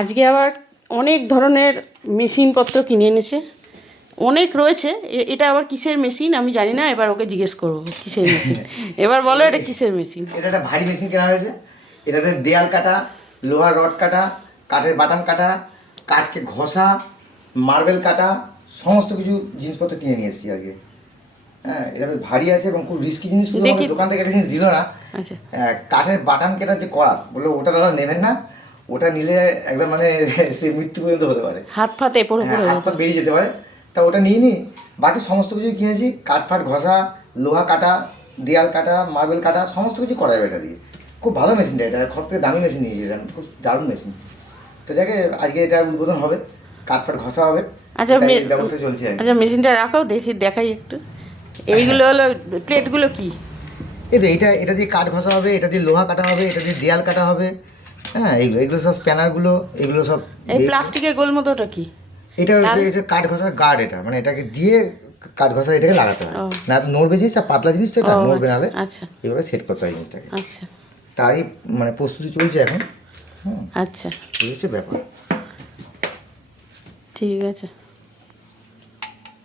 আজকে আবার অনেক ধরনের মেশিনপত্র কিনে এনেছে, অনেক রয়েছে। এটা আবার কিসের মেশিন আমি জানি না, এবার ওকে জিজ্ঞেস করবো কিসের মেশিন। এবার বলো এটা কিসের মেশিন। এটা একটা ভারী মেশিন কেনা হয়েছে। এটাতে দেয়াল কাটা, লোহার রড কাটা, কাঠের বাটাম কাটা, কাঠকে ঘষা, মার্বেল কাটা, সমস্ত কিছু জিনিসপত্র কিনে নিয়ে এসেছি আজকে। হ্যাঁ, এটা বেশ ভারী আছে এবং খুব রিস্কি জিনিস। শুধু আমাদের দোকান থেকে একটা জিনিস দিল না, আচ্ছা, কাঠের বাটাম কেটার যে করা, বললো ওটা দাদা নেবেন না, ওটা নিলে একদম মানে সে মৃত্যু পর্যন্ত হতে পারে, হাত ফাতে পড়ে পড়ে হাত পা বেরিয়ে যেতে পারে। তা ওটা নিয়ে নি, বাকি সমস্ত কিছু কিনেছি। কাঠ ফাট ঘষা, লোহা কাটা, দেয়াল কাটা, মার্বেল কাটা, সমস্ত কিছু করা যাবে এটা দিয়ে। খুব ভালো মেশিনটা, এটা সব থেকে দামি মেশিন নিয়েছি, এটা খুব দারুণ মেশিন। তো যাকে আজকে এটা উদ্বোধন হবে, কাঠ ফাট ঘষা হবে। আচ্ছা, ব্যবস্থা চলছে। আচ্ছা মেশিনটা রাখো, দেখাই একটু। এইগুলো হলো প্লেটগুলো কি? এটা দিয়ে কাঠ ঘষা হবে, এটা দিয়ে লোহা কাটা হবে, এটা দিয়ে দেয়াল কাটা হবে। হ্যাঁ, এগুলো সব স্প্যানারগুলো, এগুলো সব। এই প্লাস্টিকের গোল মতো ওটা কি? এটা কাঠ ঘষার গার্ড, এটা মানে এটাকে দিয়ে কাঠ ঘষা এটাকে লাগাতে হয়, না তো নড়বে জিনিস, আর পাতলা জিনিসটা এটা নড়বে নাহলে। আচ্ছা, এভাবে সেট করতে হয় জিনিসটাকে। আচ্ছা, তারই মানে প্রস্তুতি চলছে এখন। আচ্ছা, এই হচ্ছে ব্যাপার। ঠিক আছে।